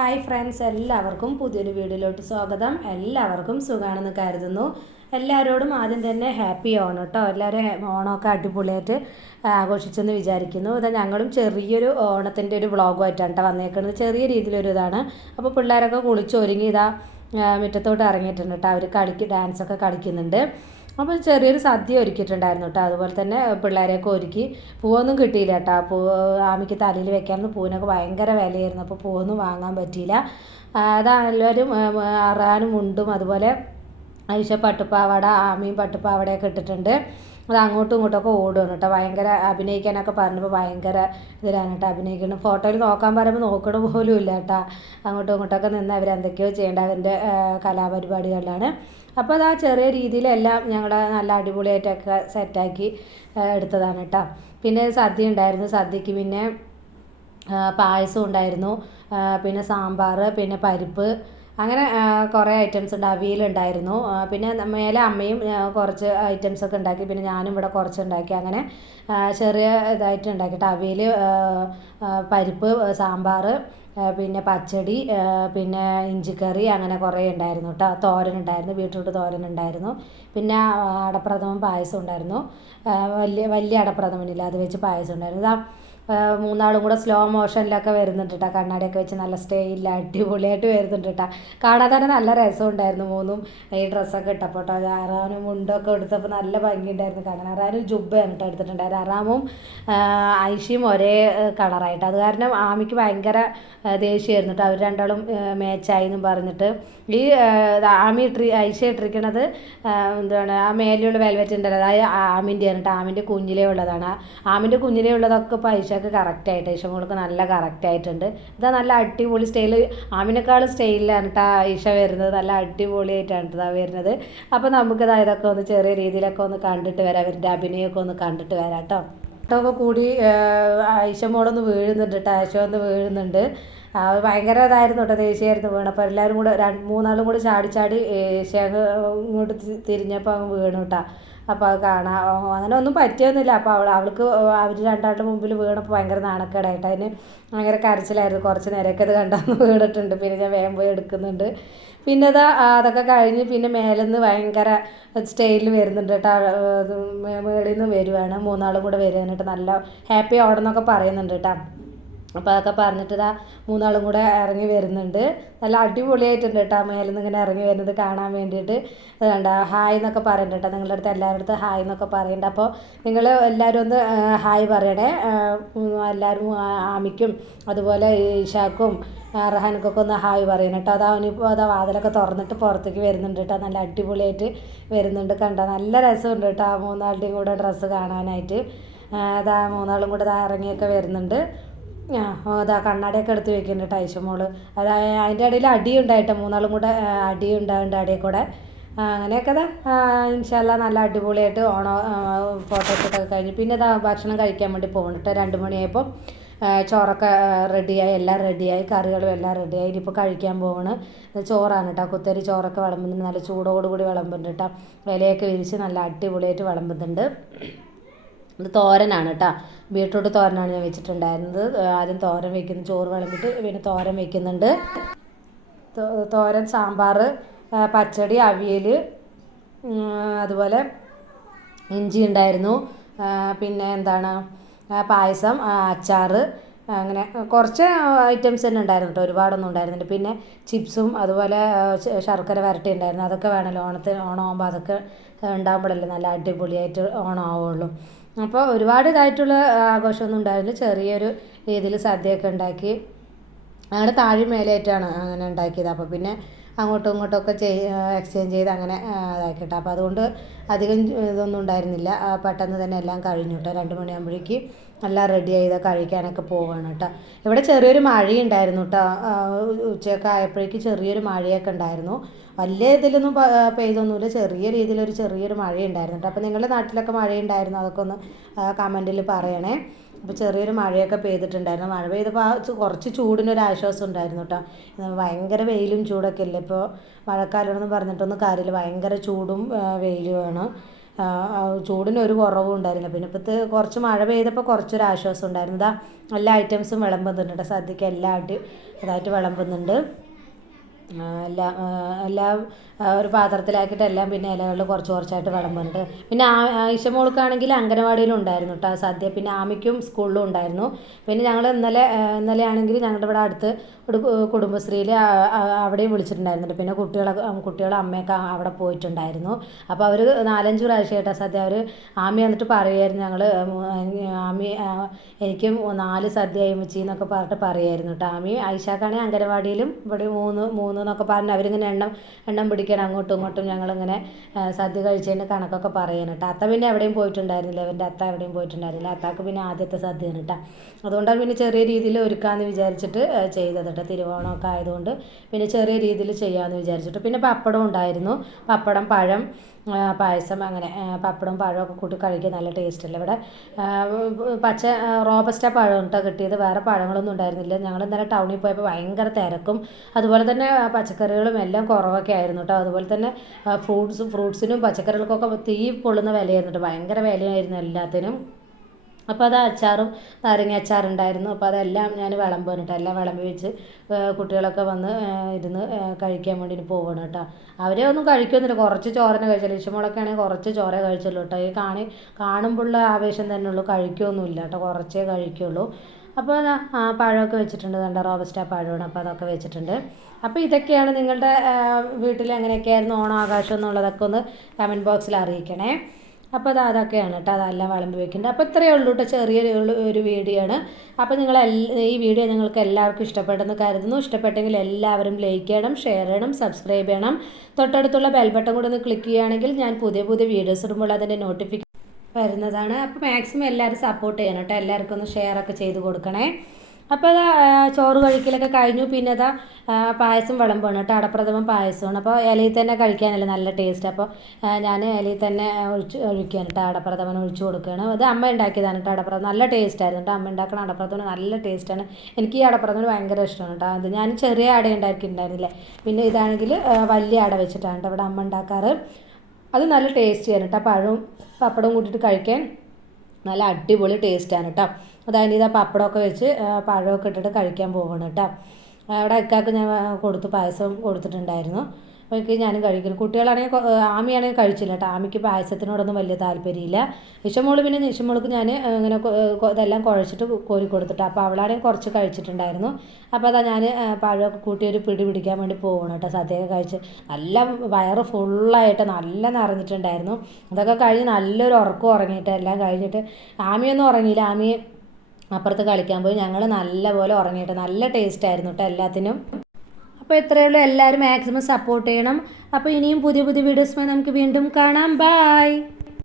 Hi friends, എല്ലാവർക്കും പുതിയൊരു വീഡിയോയിലോട്ട് സ്വാഗതം. എല്ലാവർക്കും സുഖമാണെന്ന് കരുതുന്നു. എല്ലാവരോടും ആദ്യം തന്നെ ഹാപ്പി ഓണം കേട്ടോ. എല്ലാവരും ഓണമൊക്കെ അടിപൊളിയായിട്ട് ആഘോഷിച്ചെന്ന് വിചാരിക്കുന്നു. ഇതാ ഞങ്ങളും ചെറിയൊരു ഓണത്തിൻ്റെ ഒരു വ്ളോഗുമായിട്ടാണ് കേട്ടോ വന്നേക്കുന്നത്. ചെറിയ രീതിയിലൊരു ഇതാണ്. അപ്പോൾ പിള്ളേരൊക്കെ കുളിച്ചൊരുങ്ങി ഇതാ മുറ്റത്തോട്ട് ഇറങ്ങിയിട്ടുണ്ട് കേട്ടോ. അവർ ഡാൻസൊക്കെ കളിക്കുന്നുണ്ട്. അപ്പോൾ ചെറിയൊരു സദ്യ ഒരുക്കിയിട്ടുണ്ടായിരുന്നു കേട്ടോ. അതുപോലെ തന്നെ പിള്ളേരെയൊക്കെ ഒരുക്കി. പൂവൊന്നും കിട്ടിയില്ല കേട്ടോ. ആമിക്ക് തലയിൽ വെക്കാമെന്ന് പൂവിനൊക്കെ ഭയങ്കര വിലയായിരുന്നു. അപ്പോൾ പൂവൊന്നും വാങ്ങാൻ പറ്റിയില്ല. അതാ എല്ലാവരും അറാനും മുണ്ടും അതുപോലെ ഐഷ പട്ടുപ്പാവാട, ആമിയും പട്ടുപ്പാവാടയൊക്കെ ഇട്ടിട്ടുണ്ട്. അത് അങ്ങോട്ടും ഇങ്ങോട്ടൊക്കെ ഓടുകയാണ് കേട്ടോ. ഭയങ്കര അഭിനയിക്കാനൊക്കെ പറഞ്ഞപ്പോൾ ഭയങ്കര ഇതിലാണ് കേട്ടോ അഭിനയിക്കണം. ഫോട്ടോയിൽ നോക്കാൻ പറയുമ്പോൾ നോക്കണ പോലും ഇല്ല കേട്ടോ. അങ്ങോട്ടും ഇങ്ങോട്ടൊക്കെ നിന്ന് അവരെന്തൊക്കെയോ ചെയ്യേണ്ട അവൻ്റെ കലാപരിപാടികളിലാണ്. അപ്പോൾ അത് ആ ചെറിയ രീതിയിലെല്ലാം ഞങ്ങൾ നല്ല അടിപൊളിയായിട്ടൊക്കെ സെറ്റാക്കി എടുത്തതാണ് കേട്ടോ. പിന്നെ സദ്യ ഉണ്ടായിരുന്നു. സദ്യക്ക് പിന്നെ പായസം ഉണ്ടായിരുന്നു, പിന്നെ സാമ്പാർ, പിന്നെ പരിപ്പ്, അങ്ങനെ കുറേ ഐറ്റംസ് ഉണ്ട്. അവിയലുണ്ടായിരുന്നു. പിന്നെ മേലെ അമ്മയും കുറച്ച് ഐറ്റംസൊക്കെ ഉണ്ടാക്കി. പിന്നെ ഞാനും ഇവിടെ കുറച്ച് ഉണ്ടാക്കി. അങ്ങനെ ചെറിയ ഇതായിട്ട് ഉണ്ടാക്കിയിട്ട് അവിയൽ, പരിപ്പ്, സാമ്പാർ, പിന്നെ പച്ചടി, പിന്നെ ഇഞ്ചിക്കറി, അങ്ങനെ കുറേ ഉണ്ടായിരുന്നു കേട്ടോ. തോരനുണ്ടായിരുന്നു, ബീട്രൂട്ട് തോരനുണ്ടായിരുന്നു. പിന്നെ അടപ്രഥമൻ പായസം ഉണ്ടായിരുന്നു. വലിയ അടപ്രഥമനില്ല, അത് വെച്ച് പായസം ഉണ്ടായിരുന്നു. ഇതാ മൂന്നാളും കൂടെ സ്ലോ മോഷനിലൊക്കെ വരുന്നുണ്ട് കേട്ടോ. കണ്ണാടിയൊക്കെ വെച്ച് നല്ല സ്റ്റൈലിൽ അടിപൊളിയായിട്ട് വരുന്നുണ്ട് കേട്ടോ. കാണാൻ തന്നെ നല്ല രസമുണ്ടായിരുന്നു മൂന്നും. ഈ ഡ്രസ്സൊക്കെ ഇട്ടപ്പോൾ കേട്ടോ. അറാനും മുണ്ടൊക്കെ എടുത്തപ്പോൾ നല്ല ഭംഗിയുണ്ടായിരുന്നു കാണാൻ. അറാനും ജുബ്ബയാണ് കേട്ടോ എടുത്തിട്ടുണ്ടായിരുന്നു. അറാമും ഐഷയും ഒരേ കളറായിട്ട്. അത് കാരണം ആമിക്ക് ഭയങ്കര ദേഷ്യമായിരുന്നു കേട്ടോ. അവർ രണ്ടാളും മാച്ചായി എന്നും പറഞ്ഞിട്ട്. ഈ ഐഷ ഇട്ടിരിക്കണത് എന്താണ് ആ മേലെയുള്ള വെൽവെറ്റ് ഉണ്ടല്ലോ, അതായത് ആമിൻ്റെയാണ് കേട്ടോ. ആമിൻ്റെ കുഞ്ഞിലേ ഉള്ളതാണ്. ആമിൻ്റെ കുഞ്ഞിലേ ഉള്ളതൊക്കെ ഇപ്പോൾ ഐഷക്ക് കറക്റ്റായിട്ട്, ഐഷമോൾക്ക് നല്ല കറക്റ്റായിട്ടുണ്ട്. ഇതാ നല്ല അടിപൊളി സ്റ്റൈൽ. ആമിനേക്കാൾ സ്റ്റൈലിലാണ് കേട്ടോ ഐഷ വരുന്നത്. നല്ല അടിപൊളിയായിട്ടാണ് കേട്ടോ വരുന്നത്. അപ്പോൾ നമുക്കിതാ ഇതൊക്കെ ഒന്ന് ചെറിയ രീതിയിലൊക്കെ ഒന്ന് കണ്ടിട്ട് വരാം. അവരുടെ അഭിനയമൊക്കെ ഒന്ന് കണ്ടിട്ട് വരാം കേട്ടോ. ഒക്കെ കൂടി ഐഷമോളൊന്ന് വീഴുന്നുണ്ട് കേട്ടോ. ഐഷ ഒന്ന് വീഴുന്നുണ്ട്. ഭയങ്കര ഇതായിരുന്നു കേട്ടോ, ദേഷ്യമായിരുന്നു വീണ്. അപ്പോൾ എല്ലാവരും കൂടെ മൂന്നാളും കൂടെ ചാടി ഷേഖ് ഇങ്ങോട്ട് തിരിഞ്ഞപ്പോൾ അങ്ങ് വീണു കേട്ടോ. അപ്പോൾ അത് കാണാം. അങ്ങനെ ഒന്നും പറ്റിയൊന്നുമില്ല. അപ്പോൾ അവൾക്ക് അവർ രണ്ടാളുടെ മുമ്പിൽ വീണപ്പോൾ ഭയങ്കര നാണക്കേടായിട്ട് അതിന് ഭയങ്കര കരച്ചിലായിരുന്നു. കുറച്ച് നേരമൊക്കെ അത് കണ്ടാന്ന് വീണിട്ടുണ്ട്. പിന്നെ ഞാൻ വേഗം പോയി എടുക്കുന്നുണ്ട്. പിന്നെ അതൊക്കെ കഴിഞ്ഞ് പിന്നെ മേലിൽ നിന്ന് ഭയങ്കര സ്റ്റൈലിൽ വരുന്നുണ്ട് കേട്ടോ. മേളിൽ നിന്ന് വരുവാണ്, മൂന്നാളും കൂടെ വരുവാണ് കേട്ടോ. നല്ല ഹാപ്പി ഓടന്നൊക്കെ പറയുന്നുണ്ട് കേട്ടോ. അപ്പോൾ അതൊക്കെ പറഞ്ഞിട്ട് മൂന്നാളും കൂടെ ഇറങ്ങി വരുന്നുണ്ട്. നല്ല അടിപൊളിയായിട്ടുണ്ട് കേട്ടോ. മേലിൽ നിന്ന് ഇങ്ങനെ ഇറങ്ങി വരുന്നത് കാണാൻ വേണ്ടിയിട്ട്. അത് കണ്ട ഹായ് എന്നൊക്കെ പറയണ്ട കേട്ടോ. നിങ്ങളുടെ അടുത്ത് എല്ലാവരുടെ അടുത്ത് ഹായ് എന്നൊക്കെ പറയണ്ട. അപ്പോൾ നിങ്ങൾ എല്ലാവരും ഒന്ന് ഹായ് പറയണേ. എല്ലാവരും ആമിക്കും അതുപോലെ ഇഷാക്കും റഹാനക്കൊക്കെ ഒന്ന് ഹായ് പറയണം കേട്ടോ. അവനിപ്പോൾ വാതിലൊക്കെ തുറന്നിട്ട് പുറത്തേക്ക് വരുന്നുണ്ട് കേട്ടോ. നല്ല അടിപൊളിയായിട്ട് വരുന്നുണ്ട്. കണ്ട നല്ല രസമുണ്ട് കേട്ടോ മൂന്നാളുടെയും കൂടെ ഡ്രസ്സ് കാണാനായിട്ട്. മൂന്നാളും കൂടെ ഇറങ്ങിയൊക്കെ വരുന്നുണ്ട്. കണ്ണാടിയൊക്കെ എടുത്ത് വെക്കുന്നുണ്ട് ഐഷമോള്. അതിൻ്റെ ഇടയിൽ അടിയുണ്ടായിട്ട് മൂന്നാളും കൂടെ അടിയുണ്ടാവുന്നുണ്ട് ഇടയിൽ കൂടെ. അങ്ങനെയൊക്കെ ഇൻഷാല്ലാ നല്ല അടിപൊളിയായിട്ട് ഫോട്ടോഷൂട്ടൊക്കെ കഴിഞ്ഞ് പിന്നെ ഭക്ഷണം കഴിക്കാൻ വേണ്ടി പോകുന്നുണ്ട്. 2 മണിയായപ്പോൾ ചോറൊക്കെ റെഡിയായി, എല്ലാം റെഡിയായി, കറികളും എല്ലാം റെഡിയായി. ഇനിയിപ്പോൾ കഴിക്കാൻ പോവാണ്. ചോറാണ് കേട്ടോ. കുത്തരി ചോറൊക്കെ വിളമ്പുന്നുണ്ട്. നല്ല ചൂടോടുകൂടി വിളമ്പുന്നുണ്ട് കേട്ടോ. ഇലയൊക്കെ വിരിച്ച് നല്ല അടിപൊളിയായിട്ട് വിളമ്പുന്നുണ്ട്. ഇത് തോരനാണ് കേട്ടോ. ബീട്രൂട്ട് തോരനാണ് ഞാൻ വെച്ചിട്ടുണ്ടായിരുന്നത്. ആദ്യം തോരൻ വയ്ക്കുന്നു, ചോറ് വിളമ്പിട്ട് പിന്നെ തോരൻ വയ്ക്കുന്നുണ്ട്. തോരൻ, സാമ്പാർ, പച്ചടി, അവിയൽ, അതുപോലെ ഇഞ്ചി ഉണ്ടായിരുന്നു. പിന്നെ എന്താണ് പായസം, അച്ചാർ, അങ്ങനെ കുറച്ച് ഐറ്റംസ് തന്നെ ഉണ്ടായിരുന്നു കേട്ടോ. ഒരുപാടൊന്നും ഉണ്ടായിരുന്നില്ല. പിന്നെ ചിപ്സും അതുപോലെ ശർക്കര വരട്ടി ഉണ്ടായിരുന്നു. അതൊക്കെ വേണമല്ലോ ഓണമാകുമ്പോൾ. അതൊക്കെ ഉണ്ടാകുമ്പോഴല്ലേ നല്ല അടിപൊളിയായിട്ട് ഓണം ആവുള്ളൂ. അപ്പോൾ ഒരുപാട് ഇതായിട്ടുള്ള ആഘോഷമൊന്നും ഉണ്ടായിരുന്നില്ല. ചെറിയൊരു രീതിയിൽ സദ്യയൊക്കെ ഉണ്ടാക്കി. അങ്ങനെ താഴെ മേലെയായിട്ടാണ് അങ്ങനെ ഉണ്ടാക്കിയത്. അപ്പോൾ പിന്നെ അങ്ങോട്ടും ഇങ്ങോട്ടുമൊക്കെ എക്സ്ചേഞ്ച് ചെയ്ത് അങ്ങനെ ഇതാക്കിയിട്ട്. അപ്പോൾ അതുകൊണ്ട് അധികം ഇതൊന്നും ഉണ്ടായിരുന്നില്ല. പെട്ടെന്ന് തന്നെ എല്ലാം കഴിഞ്ഞു കേട്ടോ. 2 മണിയാകുമ്പോഴേക്ക് എല്ലാം റെഡി ചെയ്ത് കഴിക്കാനൊക്കെ പോവുകയാണ് കേട്ടോ. ഇവിടെ ചെറിയൊരു മഴയുണ്ടായിരുന്നു കേട്ടോ. ഉച്ചയൊക്കെ ആയപ്പോഴേക്ക് ചെറിയൊരു മഴയൊക്കെ ഉണ്ടായിരുന്നു. വലിയ ഇതിലൊന്നും പെയ്തൊന്നുമില്ല. ചെറിയ രീതിയിലൊരു ചെറിയൊരു മഴയുണ്ടായിരുന്നു കേട്ടോ. അപ്പോൾ നിങ്ങളുടെ നാട്ടിലൊക്കെ മഴയുണ്ടായിരുന്നു, അതൊക്കെ ഒന്ന് കമൻറ്റിൽ പറയണേ. അപ്പോൾ ചെറിയൊരു മഴയൊക്കെ പെയ്തിട്ടുണ്ടായിരുന്നു. മഴ പെയ്തപ്പോൾ കുറച്ച് ചൂടിനൊരു ആശ്വാസം ഉണ്ടായിരുന്നു കേട്ടോ. ഭയങ്കര വെയിലും ചൂടൊക്കെ അല്ലേ ഇപ്പോൾ. മഴക്കാലമെന്ന് പറഞ്ഞിട്ടൊന്നും കാര്യമില്ല. ഭയങ്കര ചൂടും വെയിലുമാണ്. ചൂടിന് ഒരു കുറവും ഉണ്ടായിരുന്നില്ല. പിന്നെ ഇപ്പോഴത്തെ കുറച്ച് മഴ പെയ്തപ്പോൾ കുറച്ചൊരു ആശ്വാസം ഉണ്ടായിരുന്നു. ഇതാ എല്ലാ ഐറ്റംസും വിളമ്പുന്നുണ്ട് കേട്ടോ. സദ്യക്ക് എല്ലാം ഇതായിട്ട് വിളമ്പുന്നുണ്ട്. എല്ലാം ഒരു പാത്രത്തിലാക്കിയിട്ട് എല്ലാം പിന്നെ ഇലകളിൽ കുറച്ച് കുറച്ചായിട്ട് വിളമ്പുന്നുണ്ട്. പിന്നെ ആയിഷമോൾക്കാണെങ്കിൽ അംഗനവാടിയിലും ഉണ്ടായിരുന്നു കേട്ടോ സദ്യ. പിന്നെ ആമിക്കും സ്കൂളിലും ഉണ്ടായിരുന്നു. പിന്നെ ഞങ്ങൾ ഇന്നലെ ആണെങ്കിൽ ഞങ്ങളുടെ ഇവിടെ അടുത്ത് ഒരു കുടുംബശ്രീയിൽ അവിടെയും വിളിച്ചിട്ടുണ്ടായിരുന്നുണ്ട്. പിന്നെ കുട്ടികളും അമ്മയൊക്കെ അവിടെ പോയിട്ടുണ്ടായിരുന്നു. അപ്പോൾ അവർ 4-5 പ്രാവശ്യമായിട്ടാണ് സദ്യ. ആമി വന്നിട്ട് പറയുമായിരുന്നു, ആമി എനിക്കും 4 സദ്യ അയമിച്ചി എന്നൊക്കെ പറഞ്ഞിട്ട് പറയുമായിരുന്നു കേട്ടോ. ആമി ആയിഷാക്കാണെങ്കിൽ അംഗനവാടിയിലും ഇവിടെ 3 എന്നൊക്കെ പറഞ്ഞ് അവരിങ്ങനെ എണ്ണം പിടിക്കണം അങ്ങോട്ടും ഇങ്ങോട്ടും. ഞങ്ങളിങ്ങനെ സദ്യ കഴിച്ചതിൻ്റെ കണക്കൊക്കെ പറയാൻ കേട്ടോ. അത്ത പിന്നെ എവിടെയും പോയിട്ടുണ്ടായിരുന്നില്ല. അവൻ്റെ അത്ത എവിടെയും പോയിട്ടുണ്ടായിരുന്നില്ല. അത്താക്ക് പിന്നെ ആദ്യത്തെ സദ്യയാണ് കേട്ടോ. അതുകൊണ്ടാണ് പിന്നെ ചെറിയ രീതിയിൽ ഒരുക്കാമെന്ന് വിചാരിച്ചിട്ട് ചെയ്തത് കേട്ടോ. തിരുവോണമൊക്കെ ആയതുകൊണ്ട് പിന്നെ ചെറിയ രീതിയിൽ ചെയ്യാമെന്ന് വിചാരിച്ചിട്ട്. പിന്നെ പപ്പടം ഉണ്ടായിരുന്നു. പപ്പടം, പഴം, പായസം, അങ്ങനെ പപ്പടവും പഴമൊക്കെ കൂട്ടി കഴിക്കാൻ നല്ല ടേസ്റ്റ് അല്ലേ. ഇവിടെ റോബസ്റ്റ പഴം കേട്ടോ കിട്ടിയത്. വേറെ പഴങ്ങളൊന്നും ഉണ്ടായിരുന്നില്ല. ഞങ്ങൾ ഇന്നലെ ടൗണിൽ പോയപ്പോൾ ഭയങ്കര തിരക്കും അതുപോലെ തന്നെ പച്ചക്കറികളും എല്ലാം കുറവൊക്കെ ആയിരുന്നു കേട്ടോ. അതുപോലെ തന്നെ ഫ്രൂട്ട്സിനും പച്ചക്കറികൾക്കൊക്കെ തീ പൊള്ളുന്ന വിലയായിരുന്നു കേട്ടോ. ഭയങ്കര വിലയായിരുന്നു എല്ലാത്തിനും. അപ്പോൾ അത് അച്ചാറും നാരങ്ങ അച്ചാറുണ്ടായിരുന്നു. അപ്പോൾ അതെല്ലാം ഞാൻ വിളമ്പുകയാണ് കേട്ടോ. എല്ലാം വിളമ്പി വെച്ച് കുട്ടികളൊക്കെ വന്ന് ഇരുന്ന് കഴിക്കാൻ വേണ്ടി പോവുകയാണ് കേട്ടോ. അവരെ ഒന്നും കഴിക്കുന്നില്ല, കുറച്ച് ചോറിനെ കഴിച്ചുള്ളൂ. ഇഷ്ടമുള്ളൊക്കെ ആണെങ്കിൽ കുറച്ച് ചോറേ കഴിച്ചുള്ളൂ കേട്ടോ. കാണുമ്പോഴുള്ള ആവേശം തന്നെ ഉള്ളൂ, കഴിക്കുകയൊന്നുമില്ല കേട്ടോ, കുറച്ചേ കഴിക്കുള്ളൂ. അപ്പോൾ പഴമൊക്കെ വെച്ചിട്ടുണ്ട്, കണ്ട റോബസ്റ്റ പഴമാണ്. അപ്പോൾ അതൊക്കെ വെച്ചിട്ടുണ്ട്. അപ്പോൾ ഇതൊക്കെയാണ് നിങ്ങളുടെ വീട്ടിൽ എങ്ങനെയൊക്കെയായിരുന്നു ഓണം ആഘോഷം എന്നുള്ളതൊക്കെ ഒന്ന് കമൻറ്റ് ബോക്സിൽ അറിയിക്കണേ. അപ്പോൾ അതൊക്കെയാണ് കേട്ടോ. അതെല്ലാം വിളമ്പി വെക്കുന്നുണ്ട്. അപ്പോൾ ഇത്രയേ ഉള്ളൂ കേട്ടോ, ഒരു വീഡിയോ ആണ്. അപ്പോൾ ഈ വീഡിയോ നിങ്ങൾക്ക് എല്ലാവർക്കും ഇഷ്ടപ്പെട്ടെന്ന് കരുതുന്നു. ഇഷ്ടപ്പെട്ടെങ്കിൽ എല്ലാവരും ലൈക്ക് ചെയ്യണം, ഷെയർ ചെയ്യണം, സബ്സ്ക്രൈബ് ചെയ്യണം. തൊട്ടടുത്തുള്ള ബെൽ ബട്ടൺ കൂടെ ഒന്ന് ക്ലിക്ക് ചെയ്യുകയാണെങ്കിൽ ഞാൻ പുതിയ വീഡിയോസ് ഇടുമ്പോൾ അതിൻ്റെ നോട്ടിഫിക്കേഷൻ വരുന്നതാണ്. അപ്പോൾ മാക്സിമം എല്ലാവരും സപ്പോർട്ട് ചെയ്യണം കേട്ടോ. എല്ലാവർക്കും ഒന്ന് ഷെയറൊക്കെ ചെയ്ത് കൊടുക്കണേ. അപ്പോൾ അതാ ചോറ് കഴിക്കലൊക്കെ കഴിഞ്ഞു. പിന്നെ അതാ പായസം വിളമ്പാണ് കേട്ടോ. അടപ്രഥമൻ പായസമാണ്. അപ്പോൾ ഇലയിൽ തന്നെ കഴിക്കാനല്ലേ നല്ല ടേസ്റ്റ്. അപ്പോൾ ഞാൻ ഇലയിൽ തന്നെ ഒഴിക്കുകയാണ് കേട്ടോ. അടപ്രഥമൻ ഒഴിച്ച് കൊടുക്കുകയാണ്. അത് അമ്മ ഉണ്ടാക്കിയതാണ് കേട്ടോ. അടപ്രഥമൻ നല്ല ടേസ്റ്റ് ആയിരുന്നു കേട്ടോ. അമ്മ ഉണ്ടാക്കുന്ന അടപ്രഥമൻ നല്ല ടേസ്റ്റാണ്. എനിക്ക് ഈ അടപ്രഥമൻ ഭയങ്കര ഇഷ്ടമാണ് കേട്ടോ. അത് ഞാൻ ചെറിയ അട ഉണ്ടാക്കിയിട്ടുണ്ടായിരുന്നില്ലേ. പിന്നെ ഇതാണെങ്കിൽ വലിയ അട വെച്ചിട്ടാണ് കേട്ടോ ഇവിടെ അമ്മ ഉണ്ടാക്കാറ്. അത് നല്ല ടേസ്റ്റിയാണ് കേട്ടോ. പഴവും പപ്പടവും കൂട്ടിയിട്ട് കഴിക്കാൻ നല്ല അടിപൊളി ടേസ്റ്റാണ് കേട്ടോ. അതായത് ഇതാ പപ്പടമൊക്കെ വെച്ച് പഴമൊക്കെ ഇട്ടിട്ട് കഴിക്കാൻ പോകണം കേട്ടോ. അവിടെ അക്കാക്ക് ഞാൻ പായസം കൊടുത്തിട്ടുണ്ടായിരുന്നു. അപ്പോൾ ഞാനും കഴിക്കുന്നു. കുട്ടികളാണെങ്കിൽ ആമിയാണെങ്കിൽ കഴിച്ചില്ല കേട്ടോ. ആമിക്ക് പായസത്തിനോടൊന്നും വലിയ താല്പര്യമില്ല. പിന്നെ നിഷമോൾക്ക് ഞാൻ ഇങ്ങനെ ഇതെല്ലാം കുഴച്ചിട്ട് കോരി കൊടുത്തിട്ട്, അപ്പോൾ അവളാണെങ്കിൽ കുറച്ച് കഴിച്ചിട്ടുണ്ടായിരുന്നു. അപ്പോൾ അതാ ഞാൻ പഴമൊക്കെ കൂട്ടി ഒരു പിടി പിടിക്കാൻ വേണ്ടി പോകണം കേട്ടോ. സദ്യയൊക്കെ കഴിച്ച് നല്ല വയറ് ഫുള്ളായിട്ട് നല്ല നിറഞ്ഞിട്ടുണ്ടായിരുന്നു. അതൊക്കെ കഴിഞ്ഞ് നല്ലൊരു ഉറക്കം ഉറങ്ങിയിട്ട് എല്ലാം കഴിഞ്ഞിട്ട് ആമിയൊന്നും ഉറങ്ങിയില്ല. ആമി അപ്പുറത്ത് കളിക്കാൻ പോയി. ഞങ്ങൾ നല്ലപോലെ ഉറങ്ങിയിട്ട് നല്ല ടേസ്റ്റായിരുന്നു കേട്ടോ എല്ലാത്തിനും. അപ്പോൾ ഇത്രയേ ഉള്ളൂ. എല്ലാവരും മാക്സിമം സപ്പോർട്ട് ചെയ്യണം. അപ്പോൾ ഇനിയും പുതിയ വീഡിയോസുമായി നമുക്ക് വീണ്ടും കാണാം. ബൈ.